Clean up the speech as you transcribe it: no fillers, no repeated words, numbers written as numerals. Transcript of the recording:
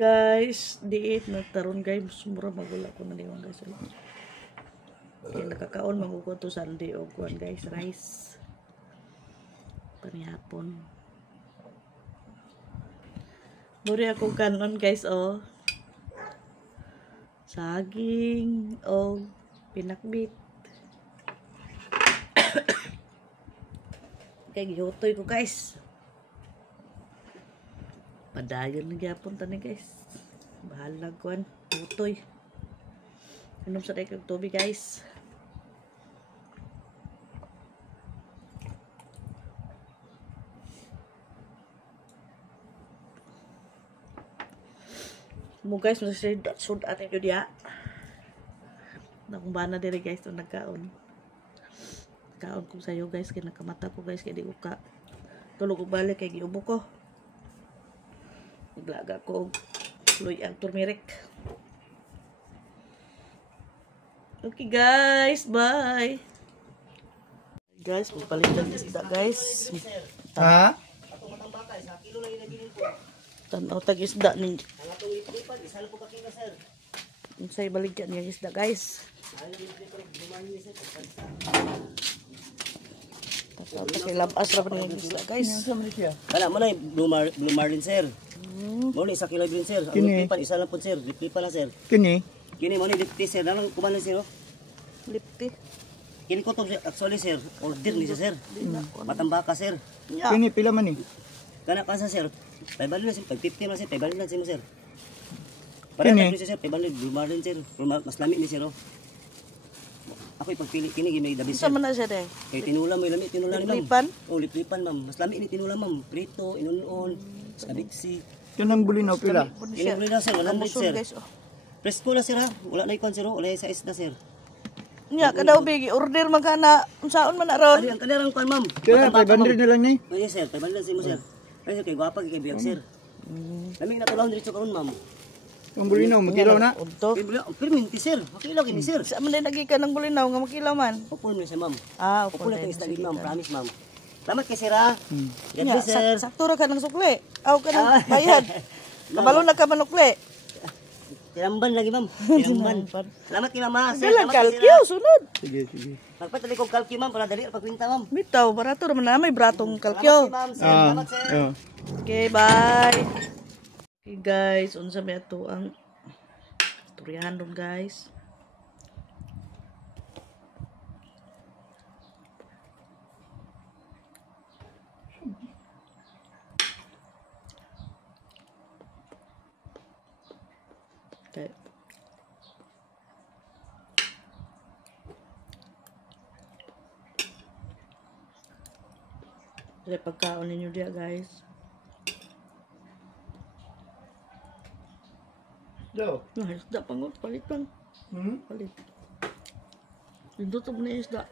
Guys, diit na taron guys, mura magula ko na liwang guys. Kaya nakakaon magukot to sa di og kuan guys, rice. Panihapon. Muri ako kanon guys oh. Saging o pinakbit. Kaya gihutoy ko guys. Padayon na gyapon tani guys. Bahala kuan, hutoy. Inom sa kag tubig guys. Mo guys, sud ate jud ya. Nakumbana diri guys to nagkaon. Kaon ko sayo guys kay nakamata ko guys kay di ko ka. Tulog ko balik kay giubo ko. Naglaga ko luy ang turmeric. Okay guys, bye. Guys, magpalit ng isda guys. Ha? Tanaw tag isda ni. Unsay baligyan niya isda guys. Tapos labas ra pa niya isda guys. Kana mo na blue marlin sir. Mo ni 1 kilo din sir. Ang lipan isa lang po sir. Lipan na sir. Kini? Kini mo ni lipti sir. Nang kuman sir. Lipti. Kini ko to actually sir. Order ni sir. Matambaka sir. Kini pila man ni? Kana kansa sir. 500 na sir. 550 na sir. 500 na sir. Para na sir. 500 blue marlin sir. Mas lami ni sir. Ako ipagpili kini gimay dabi sir. Sama na siya day. Kay tinula mo lami tinula ni ma'am. Lipan? Oh, lipan ma'am. Mas lami ni tinula ma'am. Prito, inunon, sabiksi. Kanang bulinaw pila? Kini bulinaw sir, 100 sir. Guys, oh. Presko na sir ha. Wala na ikon sir. Wala sa isda sir. Nya kadaw bigi order magana unsaon man na ron? Ari ang kanirang kuan ma'am. Kaya 500 na lang ni. Oh, yes sir, 500 si mo sir. Ay sir kay gwapa kay biyag sir. Kami na tulong diretso karon ma'am. Ang bulinaw magkilaw na. Unto. Perminti sir. Makilaw kini sir. Sa man lagi ka ng bulinaw nga makilaw man. Upon mo siya ma'am. Ah, Upon na isda ma'am, promise ma'am. Salamat kay sir ha. Nya Ganda sir. sakto ra ka ng sukli. Aw ka ng bayad. Kabalo na ka manukli. Tinamban lagi ma'am. Tinamban. Salamat kay mama. Sir, Dalang salamat kay sir, kalkyo ha. sunod. Sige, sige. Magpatali ko kalkyo ma'am para dali pagkwinta ma'am. Bitaw barato man na may bratong Salamat kalkyo. kay ma'am. Sir, salamat sir. Oh. Okay, bye. Okay guys, unsa may ato ang turihan ron guys. Okay. Jadi pagkaon ninyo dia guys. Daw. Nah, isda pangot palit lang. Palit. Dito to na isda.